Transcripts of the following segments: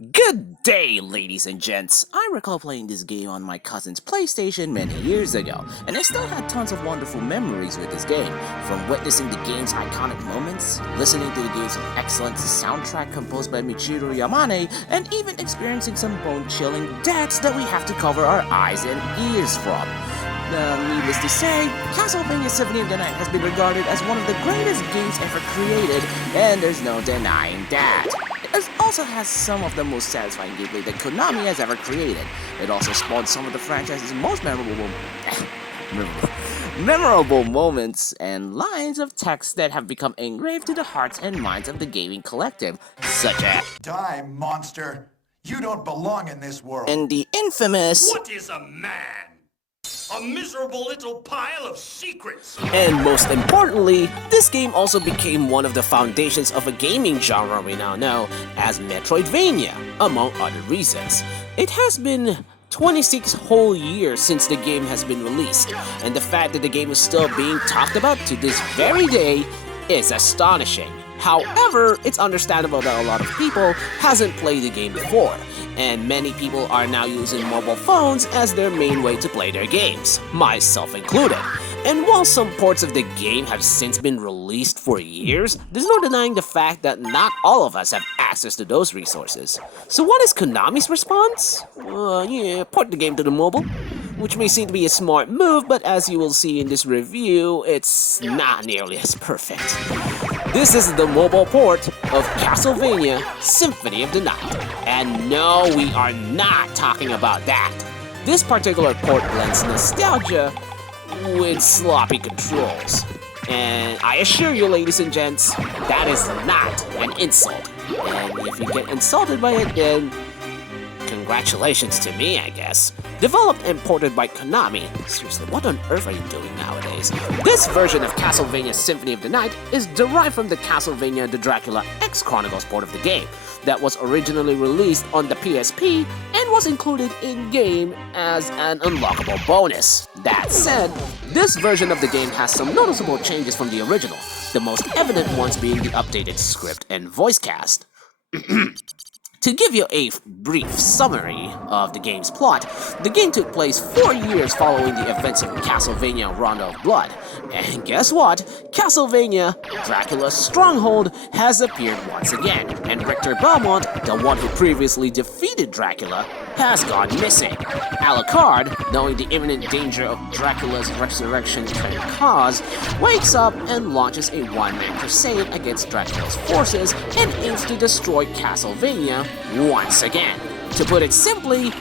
Good day, ladies and gents. I recall playing this game on my cousin's PlayStation many years ago, and I still had tons of wonderful memories with this game. From witnessing the game's iconic moments, listening to the game's excellent soundtrack composed by Michiru Yamane, and even experiencing some bone-chilling deaths that we have to cover our eyes and ears from. Needless to say, Castlevania SotN Mobile has been regarded as one of the greatest games ever created, and there's no denying that. It also has some of the most satisfying gameplay that Konami has ever created. It also spawned some of the franchise's most memorable moments and lines of text that have become engraved to the hearts and minds of the gaming collective, such as Die, monster! You don't belong in this world! and the infamous What is a man? A miserable little pile of secrets! And most importantly, this game also became one of the foundations of a gaming genre we now know as Metroidvania, among other reasons. It has been 26 whole years since the game has been released, and the fact that the game is still being talked about to this very day is astonishing. However, it's understandable that a lot of people hasn't played the game before, and many people are now using mobile phones as their main way to play their games, myself included. And while some ports of the game have since been released for years, there's no denying the fact that not all of us have access to those resources. So what is Konami's response? Port the game to the mobile. Which may seem to be a smart move, but as you will see in this review, it's not nearly as perfect. This is the mobile port of Castlevania Symphony of the Night. And no, we are not talking about that. This particular port blends nostalgia with sloppy controls. And I assure you, ladies and gents, that is not an insult. And if you get insulted by it, then congratulations to me, I guess. Developed and ported by Konami. Seriously, what on earth are you doing nowadays? This version of Castlevania Symphony of the Night is derived from the Castlevania The Dracula X Chronicles port of the game that was originally released on the PSP and was included in-game as an unlockable bonus. That said, this version of the game has some noticeable changes from the original, the most evident ones being the updated script and voice cast. To give you a brief summary of the game's plot, the game took place 4 years following the events of Castlevania Rondo of Blood. And guess what? Castlevania, Dracula's stronghold, has appeared once again, and Richter Belmont, the one who previously defeated Dracula, has gone missing. Alucard, knowing the imminent danger of Dracula's resurrection can cause, wakes up and launches a one-man crusade against Dracula's forces and aims to destroy Castlevania once again. To put it simply,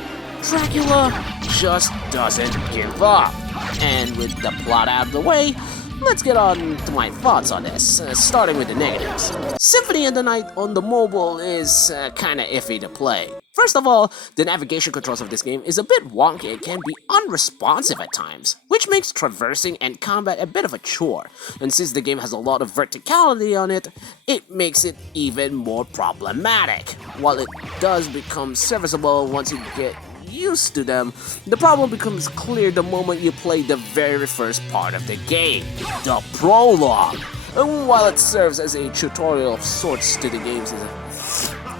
Dracula just doesn't give up. And with the plot out of the way, let's get on to my thoughts on this, starting with the negatives. Symphony of the Night on the mobile is kinda iffy to play. First of all, the navigation controls of this game is a bit wonky and can be unresponsive at times, which makes traversing and combat a bit of a chore. And since the game has a lot of verticality on it, it makes it even more problematic. While it does become serviceable once you get used to them, the problem becomes clear the moment you play the very first part of the game, the prologue. And while it serves as a tutorial of sorts to the game's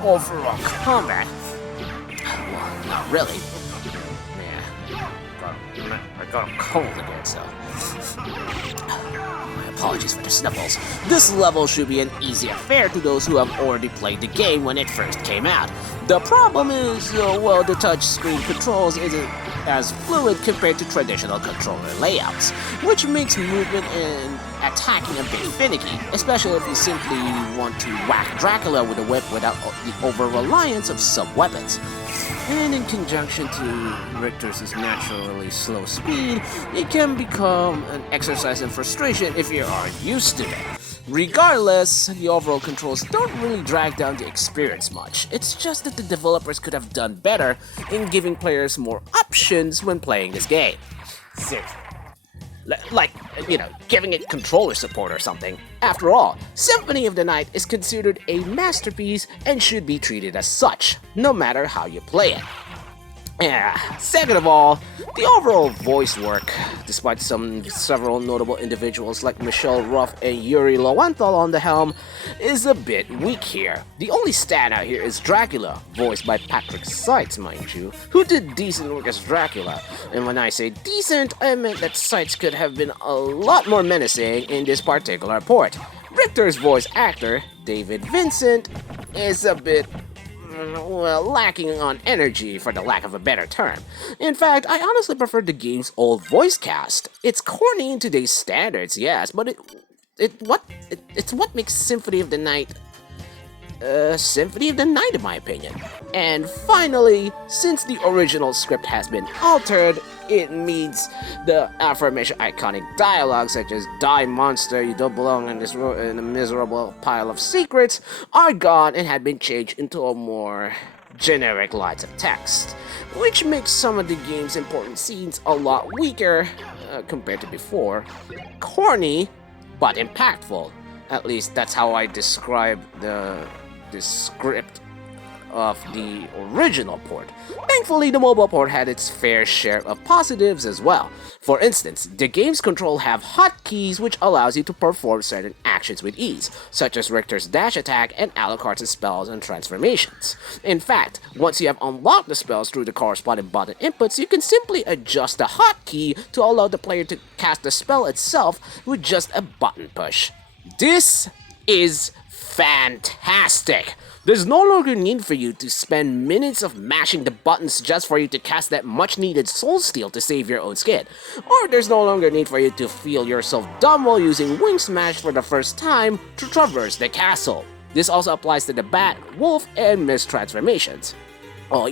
overall combat, well, not really. Yeah, I got a cold again, so my apologies for the sniffles. This level should be an easy affair to those who have already played the game when it first came out. The problem is, well, the touchscreen controls isn't as fluid compared to traditional controller layouts, which makes movement and attacking a bit finicky, especially if you simply want to whack Dracula with a whip without the over-reliance of some weapons. And in conjunction to Richter's naturally slow speed, it can become an exercise in frustration if you aren't used to it. Regardless, the overall controls don't really drag down the experience much. It's just that the developers could have done better in giving players more options when playing this game. Seriously. Like, giving it controller support or something. After all, Symphony of the Night is considered a masterpiece and should be treated as such, no matter how you play it. Yeah. Second of all, the overall voice work, despite several notable individuals like Michelle Ruff and Yuri Lowenthal on the helm, is a bit weak here. The only standout here is Dracula, voiced by Patrick Seitz, mind you, who did decent work as Dracula. And when I say decent, I meant that Seitz could have been a lot more menacing in this particular port. Richter's voice actor, David Vincent, is a bit well, lacking on energy, for the lack of a better term. In fact, I honestly prefer the game's old voice cast. It's corny in today's standards, yes, but it's what makes Symphony of the Night Symphony of the Night, in my opinion. And finally, since the original script has been altered, it means the aforementioned iconic dialogue such as "Die monster, you don't belong in a miserable pile of secrets" are gone and had been changed into a more generic lines of text, which makes some of the game's important scenes a lot weaker compared to before. Corny, but impactful. At least that's how I describe the script of the original port. Thankfully, the mobile port had its fair share of positives as well. For instance, the game's control have hotkeys which allows you to perform certain actions with ease, such as Richter's dash attack and Alucard's spells and transformations. In fact, once you have unlocked the spells through the corresponding button inputs, you can simply adjust the hotkey to allow the player to cast the spell itself with just a button push. This is fantastic! There's no longer need for you to spend minutes of mashing the buttons just for you to cast that much needed soul steal to save your own skin. Or there's no longer need for you to feel yourself dumb while using Wing Smash for the first time to traverse the castle. This also applies to the Bat, Wolf, and Mist transformations. Oh,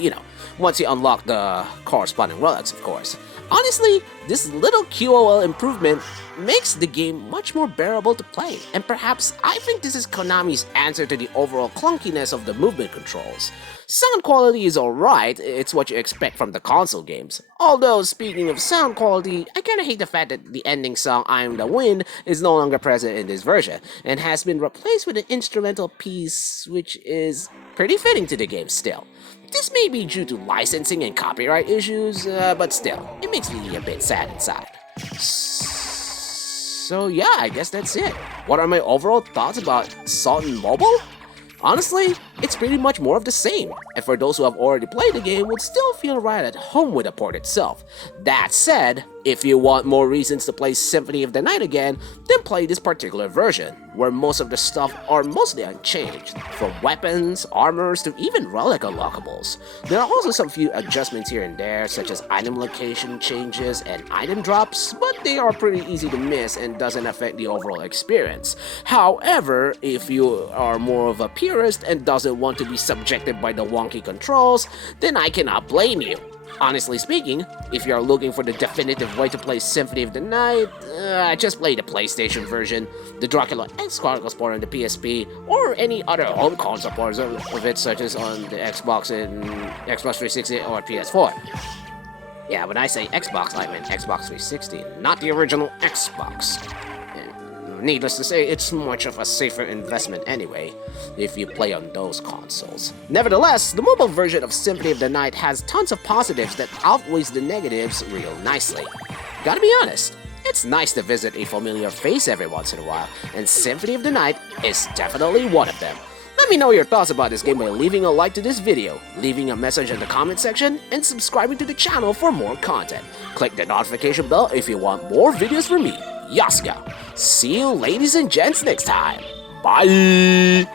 once you unlock the corresponding relics, of course. Honestly, this little QOL improvement makes the game much more bearable to play, and perhaps I think this is Konami's answer to the overall clunkiness of the movement controls. Sound quality is alright, it's what you expect from the console games. Although, speaking of sound quality, I kinda hate the fact that the ending song "I Am the Wind" is no longer present in this version, and has been replaced with an instrumental piece which is pretty fitting to the game still. This may be due to licensing and copyright issues, but still, it makes me a bit sad inside. So yeah, I guess that's it. What are my overall thoughts about SotN Mobile? Honestly, it's pretty much more of the same, and for those who have already played the game would still feel right at home with the port itself. That said, if you want more reasons to play Symphony of the Night again, then play this particular version, where most of the stuff are mostly unchanged, from weapons, armors, to even relic unlockables. There are also some few adjustments here and there, such as item location changes and item drops, but they are pretty easy to miss and doesn't affect the overall experience. However, if you are more of a purist and doesn't want to be subjected by the wonky controls, then I cannot blame you. Honestly speaking, if you are looking for the definitive way to play Symphony of the Night, just play the PlayStation version, the Dracula X Chronicles port on the PSP, or any other home console ports of it, such as on the Xbox and Xbox 360 or PS4. Yeah, when I say Xbox, I mean Xbox 360, not the original Xbox. Needless to say, it's much of a safer investment anyway, if you play on those consoles. Nevertheless, the mobile version of Symphony of the Night has tons of positives that outweighs the negatives real nicely. Gotta be honest, it's nice to visit a familiar face every once in a while, and Symphony of the Night is definitely one of them. Let me know your thoughts about this game by leaving a like to this video, leaving a message in the comment section, and subscribing to the channel for more content. Click the notification bell if you want more videos from me, Yaska. See you ladies and gents next time. Bye!